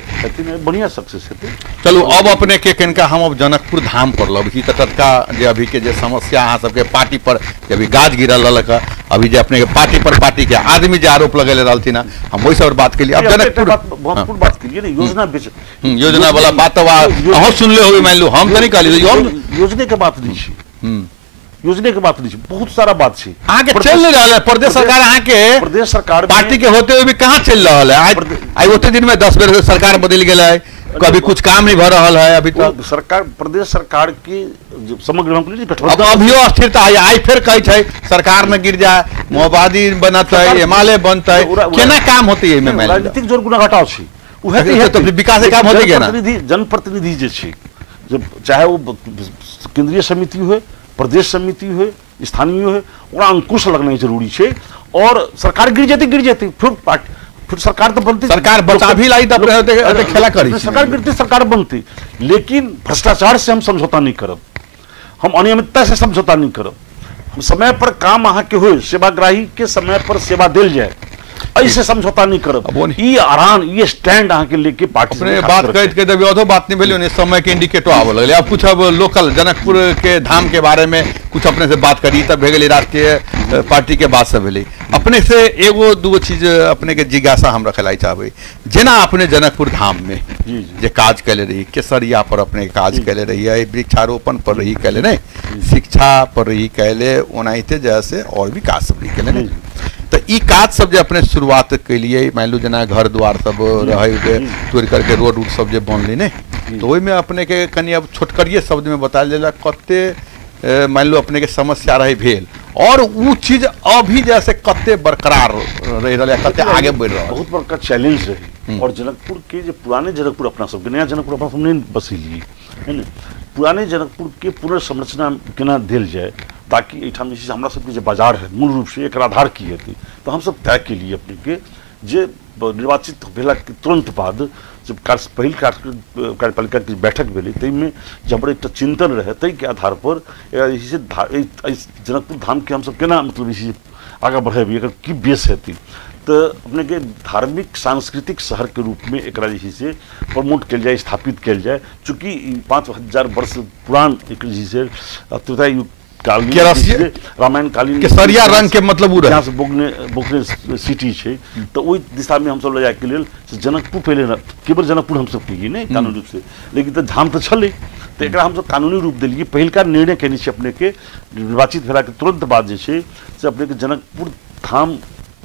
बढ़िया सक्सेस हेतै। चलू अब अपने के कनिका हम अब जनकपुर धाम पर लब की तटका जे अभी के जे समस्या अहाँ सबके पार्टी पर अभी गाज गिरल रहलक, अभी जे अपने के पार्टी के आदमी जे आरोप लगेले रहलथिन, हम वही सब बात के लिए अब जनकपुर महत्वपूर्ण बात के लिए योजना वाला बात अहाँ सुनले होबे, मान लो हम तो नहीं कहली योजना के बात नहीं छै, योजना के बात नहीं, बहुत सारा बात छै अहाँ के चल नहीं रहा है। प्रदेश सरकार अहाँ के प्रदेश सरकार पार्टी के होते हुए भी कहाँ चल रहा है? आज ओते दिन में 10 बेर सरकार बदल गया है, कभी कुछ काम नहीं भर रहा है अभी तक। सरकार प्रदेश सरकार की समग्र अब अभियो अस्थिरता है, आई फिर कही है सरकार में गिर जाए, माओवादी बनत है, एमएलए बनता है, केना काम होती है? राजनीतिक जोर गुना घटाव छै, उहे तो विकास के काम होते गया ना। जनप्रतिनिधि जे छै, जब चाहे वो केंद्रीय समिति हुए, प्रदेश समिति हुए, स्थानीय हुए, ओकरा अंकुश लगना जरूरी है। और सरकार गिर जेती फिर सरकार तो बनती, सरकार बचा भी लाई तब खेला करी, सरकार गिरती सरकार बनती, लेकिन भ्रष्टाचार से हम समझौता नहीं करब, हम अनियमितता से समझौता नहीं करब, हम समय पर काम अहाँ के हो, सेवाग्राही के समय पर सेवा दिल जाए, ऐसे समझौता नहीं करब। ये आराम ये स्टैंड अहाँ के लेके पार्टी अपने बात कहते के दबी अधो बात नहीं भेलियो ने, समय के इंडिकेटर आवे लगले। अब कुछ अब लोकल जनकपुर के धाम के बारे में कुछ अपने से बात करी, तब भे गेली राष्ट्रीय पार्टी के बात सब भेलै। अपने से एगो दूगो चीज अपने के जिज्ञासा हम रखलाई चाहबै, जेना अपने जनकपुर धाम में जे काज कैले रही, केसरिया पर अपने काज कैले रही है, वृक्षारोपण पर रही कैले नहीं, शिक्षा पर रही कैले, ओनाहिते जैसे और भी काज सब रही कैले नहीं। तो ई काज सब जे अपने शुरुआत कैलिए, मान लू जना घर द्वार सब रहे तोड़ करके रोड उड सब जे बनली नहीं, तो ओहि में अपने के कनी अब छोटकरिए शब्द में बतायल जाला कते मान लो अपने के समस्या रही भेल, और वो चीज अभी जैसे कते बरकरार रह रहा है, कते आगे बढ़ रहा है। बहुत बड़का चैलेंज रही। और जनकपुर के जो पुराने जनकपुर अपना सब नया जनकपुर अपना हमने बसीली है ना, पुराने जनकपुर के पुनर्संरचना केना देल जाए, ताकि एठाम जे हमरा सबके जे बाजार है मूल रूप से एक आधार की हेतै। तो हम सब तय के लिए अपने के जे निर्वाचित भेला के तुरंत बाद जब पहिल कार्यपालिका की बैठक भेली, ताहिमे जब एक चिंतन रहे, ताहि के आधार पर जनकपुर धाम के हम सब केना मतलब इसी आगे बढ़ेबी, एकर की बेस हेतै। तो अपने के धार्मिक सांस्कृतिक शहर के रूप में एक से प्रमोट कल जाए, स्थापित कल जाए। चूँकि 5000 वर्ष पुरान एक त्रेता युग रामायण कालीन केसरिया रंग के मतलब यहाँ से बोगने सिटी है, तो वही दिशा में हम सब ले जाए के लिए जनकपुर पहले न केवल जनकपुर हम सब कहिए नहीं कानूनी रूप से, लेकिन तो धाम तो छे, तो एक हम सब कानूनी रूप दिलिए। पहिलका निर्णय कहने से अपने के निर्वाचित भेला के तुरंत बाद जे से अपने के जनकपुर धाम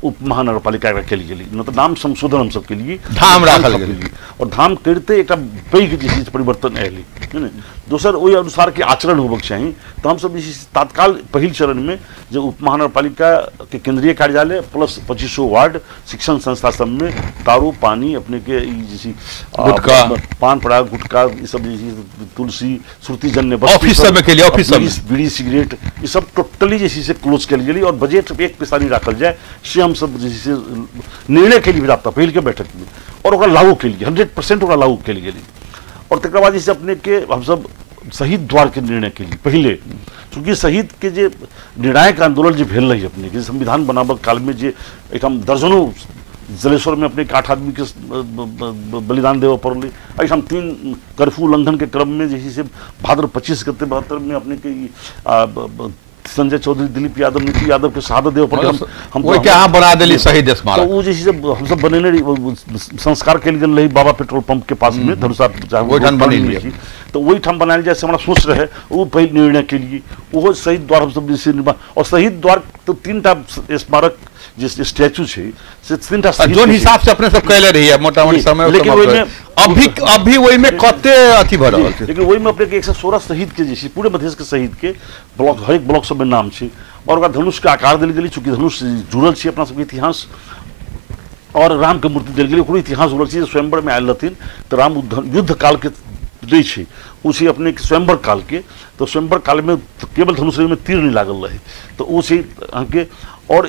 उप महानगरपालिका के लिए न तो नाम संशोधन हम सब के लिए धाम राखल गेल, और धाम करते एक पैघ चीज परिवर्तन आयल है ना। दोसर वही अनुसार के आचरण होबक चाहिए। तो हम सब तत्काल पहिल चरण में जो उप महानगरपालिका के केंद्रीय कार्यालय प्लस 2500 वार्ड शिक्षण संस्था सब में दारू पानी अपने के जैसी पान पराग गुटखा ये सब तुलसी श्रुति जन्य ऑफिस सब में के लिए ऑफिस सब बीड़ी सिगरेट ये सब टोटली जैसी से क्लोज कर लिए, और बजट एक पैसा नहीं रखल जाए से हम सब जैसे निर्णय के लिए भी रखता पहिल के बैठक में, और लागू के लिए 100% लागू के लिए। और तक बाद जैसे अपने के हम सब शहीद द्वार के निर्णय के लिए पहले, चूँकि शहीद के जे निर्णायक आंदोलन जो भेल रही अपने के संविधान बनाबक काल में जे एकदम दर्जनों जलेश्वर में अपने 8 आदमी के बलिदान देव पड़ल, एठाम 3 कर्फ्यू उल्लंघन के क्रम में जैसे भाद्र 25 गते 72 में अपने के संजय चौधरी, दिलीप यादव, नीति यादव के शहादत देव पर हम क्या बना दिली शहीद स्मारक। तो वो जैसे हम सब बनेने संस्कार के लिए रही बाबा पेट्रोल पंप के पास में धनुषा, तो वही ठाम बनाया जाए हमारा सोच रहे वो पहले निर्णय के लिए वो शहीद द्वार हम सब जैसे निर्माण। और शहीद द्वार तो 3टा स्मारक जिस स्टैचू है से 3टा जोन हिसाब से अपने सब कहले रही है मोटा मोटी समय, लेकिन वही में अभी वही में कते अथी भर रहल छै, लेकिन वही में अपने के 116 शहीद के जैसे पूरे मध्य के शहीद के ब्लॉक हर एक ब्लॉक सब में नाम है, और ओकरा धनुष के आकार दिल गेली, चूँकि धनुष जुड़ल है अपना सबके इतिहास, और राम के मूर्ति दिल गेली ओकरो इतिहास जुड़ल है। स्वयंवर में आयल रहथिन तो राम युद्ध काल के दै छै उसी अपने स्वयंवर काल के, तो स्वयंवर काल में केवल धनुष में तीर नहीं लागल रहे, तो उसी के और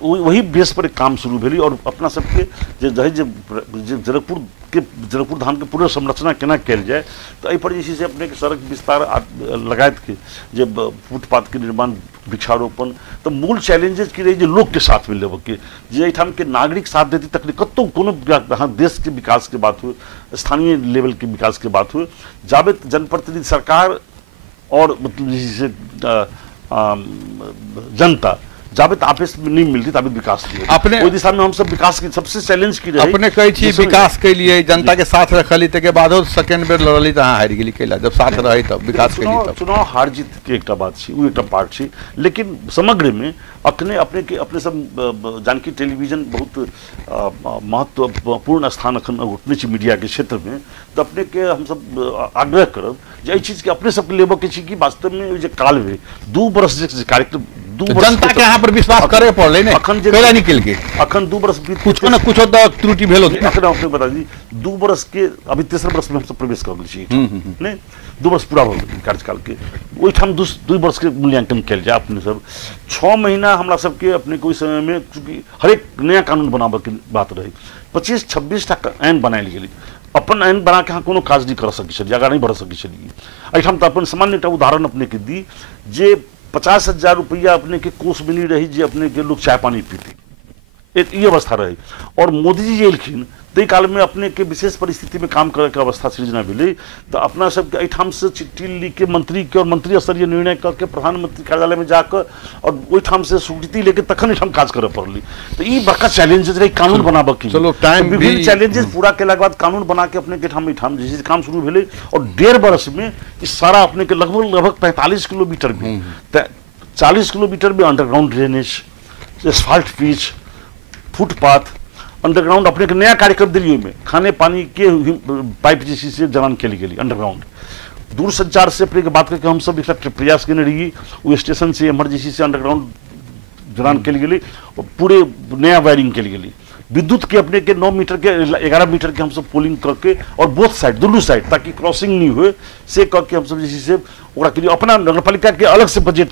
वही बेस पर एक काम शुरू भेली। और अपना सबके जनकपुर धाम के पूरा संरचना केना कल जाए, तो एहि पर जे से अपने के सड़क विस्तार लगायत के जे फुटपाथ के निर्माण, वृक्षारोपण, तो मूल चैलेंजेस की रही जो लोग के साथ में लेब के जे एठाम के नागरिक साथ देती तकनीक कतौ कोनो देश के विकास के बात हुए, स्थानीय लेवल के विकास के बात हुए, जाबे जनप्रतिनिधि सरकार और मतलब जैसे जनता जाबे आपस में नहीं मिलती तब विकास अपने ओहि दिशा में हम सब विकास की सबसे चैलेंज की रही अपने कही छी विकास के लिए जनता के साथ रखली के बाद सेकंड बेर लड़ली तो हार गेली कैला, जब साथ रही तब विकास के लिए चुनाव हार जीत के एक बात छी, वो एक पार्ट छी, लेकिन समग्र में अखने अपने के अपने सब जानकी टेलीविजन बहुत महत्वपूर्ण स्थान अखन उठने छी मीडिया के क्षेत्र में, तो अपने के हम सब आग्रह करब जे चीज के अपने सबके लेबऽ के छी कि वास्तव में जे काल में 2 बरस जे कार्यक्रम जनता के यहाँ पर विश्वास करे पड़ले ने अखन कैला निकल के अखन 2 बरस बीत कुछ न कुछ तो त्रुटि भेल होती। अखन अपने बता दी 2 बरस के अभी 3 बरस में हम सब प्रवेश कर गेल छी ने 2 बरस पूरा हो गेल कार्यकाल के, ओहि ठाम 2 बरस के मूल्यांकन कल जाए। अपने सब 6 महीना हमरा सबके अपने कोई समय में चूँकि हर एक नया कानून बनाबे के बात रही, 25-26 टा आइन बनायल गेली, अपन आइन बना के कोनो काज नहीं कर सकी छलिए, आगाँ नहीं बढ़ सकी छलिए। एहिठाम तो अपन सामान्य एक उदाहरण अपने के दी जे 50,000 रुपया अपने के कोष में नहीं रही जे अपने के लोग चाय पानी पीते, ये अवस्था रही। और मोदी जी एलखिन तई काल में अपने के विशेष परिस्थिति में काम करे के अवस्था सृजना भेलै। तो अपना सबके एहिठाम से चिट्ठी लिख के मंत्री के और मंत्री स्तरीय निर्णय करके प्रधानमंत्री कार्यालय में जाकर और ओहिठाम से स्वीकृति लेके तखन एहिठाम काज करे पड़ली। तो ई बड़का चैलेंजेस रही कानून बनाबे के। चलो टाइम भी विभिन्न चैलेंजेस पूरा केला के बाद कानून बना के अपने के एहिठाम जैसे काम शुरू भेलै और 1.5 वर्ष में ई सारा अपने के लगभग 45 किलोमीटर में 40 किलोमीटर में underground drainage, asphalt pitch, footpath, underground अपने के नया कार्यक्रम दिल्ली में खाने पानी के पाइप जैसी से जवान के लिए अंडरग्राउंड दूर संचार से अपने के बात करके हम सब एक प्रयास करने रही। वो स्टेशन से इमरजेंसी से अंडरग्राउंड जवान के लिए और पूरे नया वायरिंग के लिए विद्युत के अपने के 9 मीटर के 11 मीटर के हम सब पोलिंग करके और बोथ साइड दोनों साइड ताकि क्रॉसिंग नहीं हुए से करके हम सब जैसे से ओकरा के लिए अपना नगरपालिका के अलग से बजट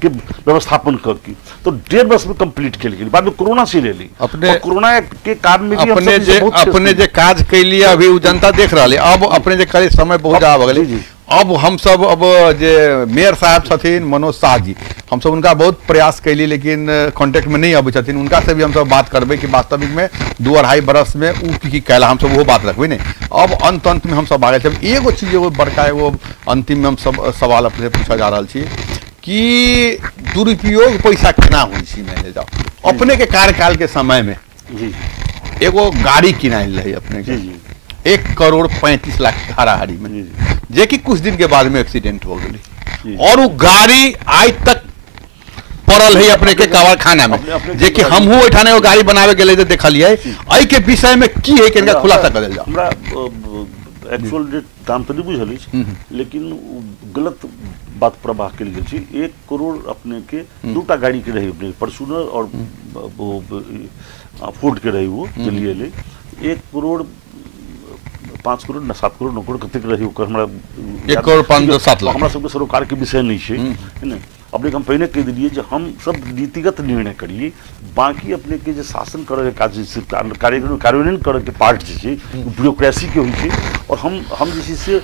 के व्यवस्थापन करके तो 1.5 वर्ष में कंप्लीट के लिए बाद में कोरोना से ले ली अपने कोरोना के कारण में भी अपने जे काज कैलिए अभी उ जनता देख रहा है। अब अपने जे करे समय बहुत आ गए। अब हम सब अब जे मेयर साहब छथिन मनोज शाह जी हम सब उनका बहुत प्रयास कैली लेकिन कांटेक्ट में नहीं अबै छथिन। उनका से भी हम सब बात करबे कि वास्तविक में 2-2.5 बरस में उ की कैला हम सब वो बात रखबे ने। अब अंत में हम सब आगे जब एगो चीज एगो बड़का एगो अंतिम में हम सब सवाल अपने पूछा जा रहा छी कि दुरुपयोग पैसा केना होइ छी मैंने जाओ अपने के कार्यकाल के समय में एगो गाड़ी किनाइल रही अपने के 1,35,00,000 हाराहारी में जे कि कुछ दिन के बाद में एक्सीडेंट हो गई और वो गाड़ी आज तक पड़ल है अपने के कबाड़खाना में जे कि हमहू ओठाने वो गाड़ी बनावे के लिए देखलिए। एहि के विषय में की है कि खुलासा करल जाओ। हमरा एक्चुअल डेट दाम तो नहीं बुझल लेकिन गलत बात प्रवाह के लिए 1 करोड़ अपने के 2टा गाड़ी के रही अपने फॉर्च्यूनर और फोर्ड के रही वो चलिए 1 करोड़ 5 करोड़ न 7 करोड़ 9 करोड़ कतेक रही ओकर हमरा 1 करोड़ 5-7 लाख हमरा सबके सरोकार के विषय नहीं है ना। अपने हम पहले कह दिलिए जो हम सब नीतिगत निर्णय करिए बाकी अपने के जो शासन करे के कार्यान्वयन करे के पार्ट जे ब्यूरोक्रेसी के हुई और हम जैसे से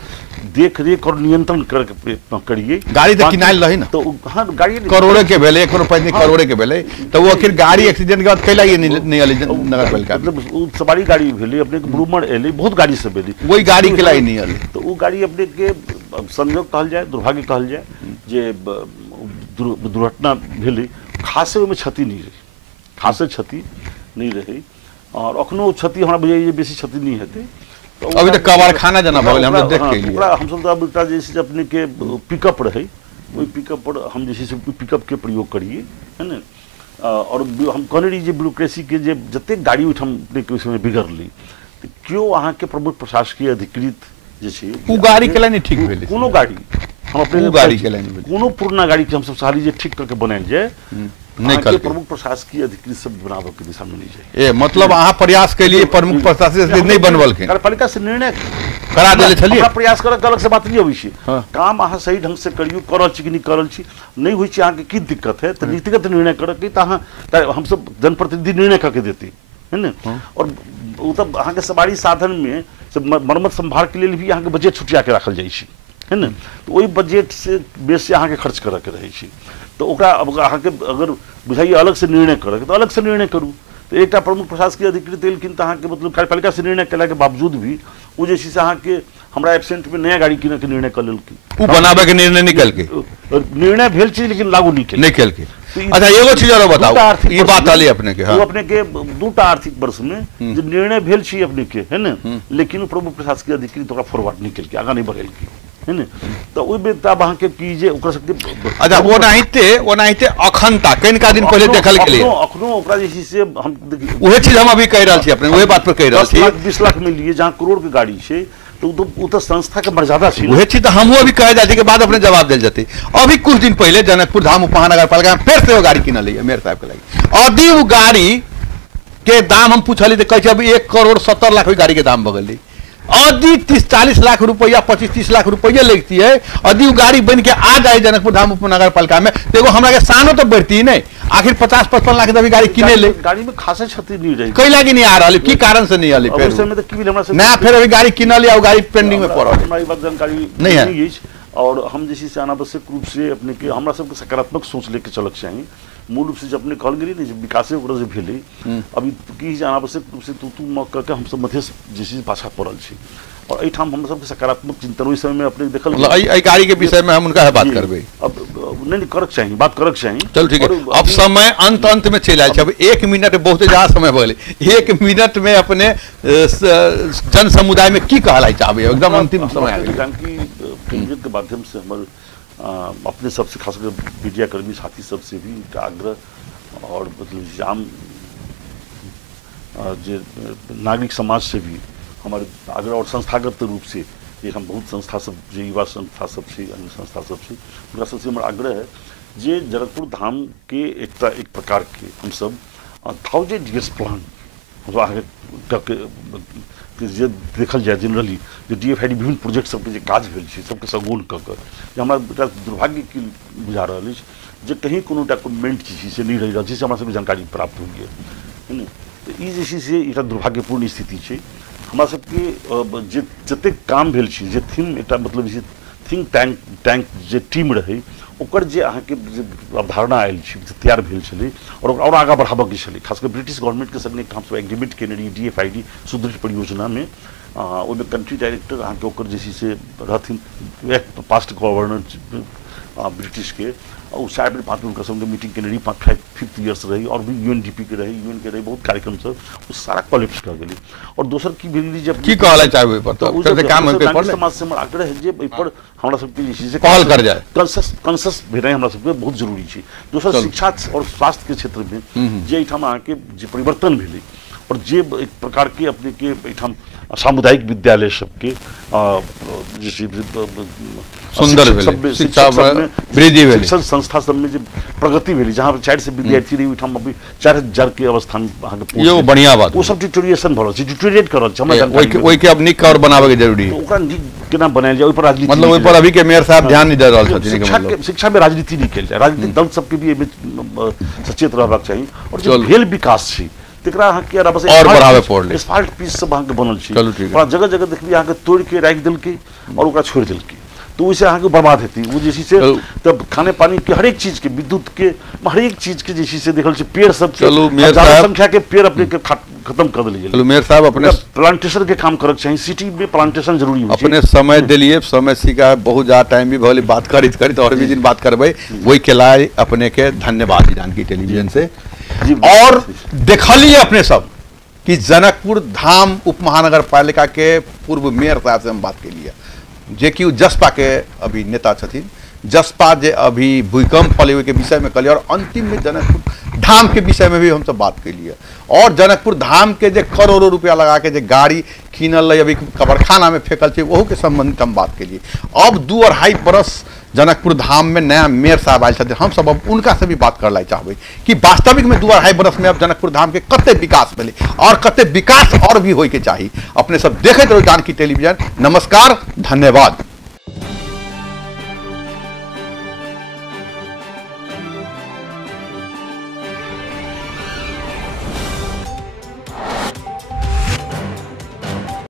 देख रेख और नियंत्रण करिए। गाड़ी तो किनाइल रही ना तो हाँ गाड़ी करोड़े के भेले 1 करोड़ 5 करोड़े के भेले तो वो आखिर गाड़ी एक्सीडेंट के बाद कैला ये नहीं आले नगर पालिका मतलब सवारी गाड़ी भेले अपने के ब्रूमर एले बहुत गाड़ी से भेले वही गाड़ी के लाई नहीं आले तो वो गाड़ी अपने के संयोग कहल जाए दुर्भाग्य कहल जाए जे दुर्घटना भेले खासे में क्षति नहीं रही खासे क्षति नहीं रही और अखनो क्षति हमरा बुझाइए बेसी क्षति नहीं हेते। तो अभी तो कबाड़खाना जना भगल हम देख के लिए हम सब अब एकटा जैसे अपने के पिकअप रहे वही पिकअप पर हम जैसे से पिकअप के प्रयोग करिए है ना। और हम कहने रही ब्यूरोक्रेसी के जते गाड़ी उठम अपने के उसमें बिगड़ली तो क्यों वहाँ के प्रमुख प्रशासकीय अधिकृत जैसे उ गाड़ी के नहीं ठीक भेले कोनो गाड़ी हम अपने गाड़ी के नहीं कोनो पुराना गाड़ी के हम सब सारी जे ठीक करके बनाएल जाए नहीं कर प्रमुख प्रशासकीय अधिकृत सब बनावे के दिशा में नहीं जाए। ए मतलब अहाँ प्रयास के लिए प्रमुख प्रशासकीय नहीं बनवल के कार्यपालिका से निर्णय करा देले छलिए प्रयास करक अलग से बात नहीं होई छै काम अहाँ सही ढंग से करियो करल छी कि नहीं करल छी नहीं होई छै अहाँ के की दिक्कत है तो नीतिगत निर्णय करक त अहाँ हम सब जनप्रतिनिधि निर्णय करके देते है ना। और वो तब अहाँ के सवारी साधन में मरम्मत संभाल के लिए भी अहाँ के बजट छुटिया के रखल जाइ छै है ना। तो वही बजट से बेसी अहाँ के खर्च करे के रहे छै तो ओकरा अहाँ के अगर बुझाइए अलग से निर्णय करे तो अलग से निर्णय करू। तो एक प्रमुख प्रशासकीय अधिकृत एलखिन तो अहाँ के मतलब कार्यपालिका से निर्णय केला के बावजूद भी वो जैसे से अहाँ के हमरा एब्सेंट में नया गाड़ी किने के निर्णय कर लेलखिन उ बनाबे के निर्णय निकल के निर्णय भेल छै लेकिन लागू नहीं केल के। अच्छा एगो चीज और बताओ ये बात आली अपने के वो अपने के 2टा आर्थिक वर्ष में जो निर्णय भेल छै अपने के है ना लेकिन प्रमुख प्रशासकीय अधिकृत ओकरा फॉरवर्ड नहीं केल के आगा नहीं बढ़ेल के है ना। तो ओइ में तब अहाँ के कीजे ओकर सकते अच्छा वो नाहिते अखनता कनिका दिन पहले देखल के लिए अखनो ओकरा जैसे से हम वही चीज हम अभी कह रहल छी अपने वही बात पर कह रहल छी 20 लाख में लिए जहाँ करोड़ के गाड़ी छै तो वो तो संस्था के मर्यादा छी वही चीज हम अभी कहे जाती के बाद अपने जवाब देल जाते। अभी कुछ दिन पहले जनकपुर धाम उपमहानगर पालिका में फिर से वो गाड़ी किनल है मेयर साहब के लगी अभी वो गाड़ी के दाम हम पूछली तो कहे अभी 1,70,00,000 गाड़ी के दाम बगल अभी 30-40 लाख रुपया 25-30 लाख रुपया लगती है यदि वो गाड़ी बन के आ जाए जनकपुर धाम उपनगर पालिका में तो हमरा के सानो तो बढ़ती नहीं आखिर 50-55 लाख अभी गाड़ी किने ले गाड़ी में खासा क्षति नहीं रही कई लागी नहीं आ रहा की कारण से नहीं आली फिर नया फिर अभी गाड़ी किनल या गाड़ी पेंडिंग में पड़ल हमारी बात जानकारी नहीं है और हम जैसे से अनावश्यक रूप से अपने के हमरा सबके सकारात्मक सोच लेके चलक चाहिए मूल रूप से जब अपने कहल गेली ने विकास ओकरा से भेलै अभी की अनावश्यक रूप से तू म कह के हम सब मध्य जैसे पाछा पड़ल छी और एठाम हम सबके सकारात्मक चिंतन ओहि समय में अपने देखल मतलब गाड़ी के विषय में हम उनका बात करबै अब नहीं करक चाहिए बात करक चाहिए। चल ठीक है, अब समय अंत में चल आयल छै, अब 1 मिनट बहुत ज्यादा समय भ गेलै, 1 मिनट में अपने जन समुदाय में की कहला चाहबै, एकदम अंतिम समय आ गेलै। जानकी टेलीविजन के माध्यम से हमर अपने सबसे खासकर मीडिया कर्मी साथी सबसे भी आग्रह और मतलब आम जे नागरिक समाज से भी हमारे आग्रह और संस्थागत रूप से ये हम बहुत संस्था सब जो युवा संस्था सब से अन्य संस्था सब से पूरा सबसे हमारा आग्रह है जे जनकपुर धाम के एक प्रकार के हम सब 1000 years प्लान मतलब आगे जे देखल जाए जनरली जो DFID विभिन्न प्रोजेक्ट सबके जे काज भेल छै सबके सगोन क के हमरा दुर्भाग्य की बुझा रहल अछि जे कहीं कोनो डॉक्यूमेंट जे से नहीं रही रहल छै, हमरा सबके जानकारी प्राप्त होइए है न। तो ई जे छै से एकटा दुर्भाग्यपूर्ण स्थिति छै। हमरा सबके जे जते काम भेल छै जे थीम एकटा मतलब जे थिंक टैंक जे टीम रही ओकर जे अहाँके अवधारणा आयल छै तैयार भेल छलै और आगाँ बढ़ाबऽके छलै, खासकर ब्रिटिश गवर्नमेंट के संगे हम सब एग्रीमेंट केने रही DFID सुदृढ़ परियोजना में ओहिमे कंट्री डायरेक्टर अहाँके ओकर जे छै से रहथिन पास्ट गवर्नर ब्रिटिश के और शायद 5 उनका संगे मीटिंग के रही 5th ईयर्स रही और भी UNDP के रही UN के रही बहुत कार्यक्रम सब वो सारा कोलैप्स कर गेली। और दोसर की भेली जब की कहला चाहबै पर तो काम होय पर समाज से हमर आग्रह है जे एहि पर हमरा सबके जे छै से पहल कर जाए कंसस भेनाइ हमरा सबके बहुत जरूरी छै। दोसर शिक्षा और स्वास्थ्य के क्षेत्र में जे एठाम अहाँके जे परिवर्तन भेलै और जे एक प्रकार के अपने के एठाम सामुदायिक विद्यालय सबके सुंदर भेलै शिक्षा में वृद्धि भेलै, शिक्षण संस्था सब में जे प्रगति भेलै जहाँ 400 विद्यार्थी रही ओहिठाम अभी 4000 के अवस्था में अहाँके यो बढ़िया बात वो सब डिटोरिएशन भऽ रहल छै, डिटोरिएट कर रहल छै हमरा ओइ के अब निक और बनावे के जरूरी है। ओकरा निक केना बनायल जाए ओइ पर राजनीति मतलब ओइ पर अभी के मेयर साहब ध्यान नहीं दे रहल छथिन के मतलब शिक्षा में राजनीति नहीं कैल जाए, राजनीतिक दल सबके भी सचेत रहबाक चाहिए और जो भेल विकास छै तेकरा अहाँ के बस और बढ़ावे पड़ले एस्फाल्ट पीस सब अहाँ के बनल छै पूरा जगह जगह देखबी अहाँ के तोड़ के राख देलकै और ओकरा छोड़ देलकै तो ओइसे अहाँ के बर्बाद हेतै वो जे छै से तब खाने पानी के हर एक चीज के विद्युत के हर एक चीज के जे छै से देखल छै पेड़ सब के ज्यादा संख्या के पेड़ अपने के खत्म कर देल गेल। चलो मेयर साहब अपने प्लांटेशन के काम करक चाहिए, सिटी में प्लांटेशन जरूरी है। अपने समय दिलिए समय सिका बहुत ज्यादा टाइम भी भले बात करित और भी दिन बात करबै वही के लाए अपने के धन्यवाद जानकी टेलीविजन से। और देखलिए अपने सब कि जनकपुर धाम उप महानगर पालिका के पूर्व मेयर साहब से हम बात के लिए जे कि जसपा के अभी नेता छथिन, जसपा जे अभी भूकंप फैले के विषय में कहलिए और अंतिम में जनकपुर धाम के विषय में भी हम सब बात के लिए और जनकपुर धाम के जे करोड़ों रुपया लगा के जे गाड़ी कीनल अभी कब्रखाना में फेंकल छै वहू के संबंधित हम बात के लिए। अब 2-2.5 बरस जनकपुर धाम में नया मेयर साहब आयल छथिन, हम सब अब उनका से भी बात करला चाहबै कि वास्तविक में 2-2.5 बरस में अब जनकपुर धाम के कते विकास भेलै और कते विकास और भी होय के चाही। अपने सब देखैत रहू जानकी टेलीविजन। नमस्कार, धन्यवाद।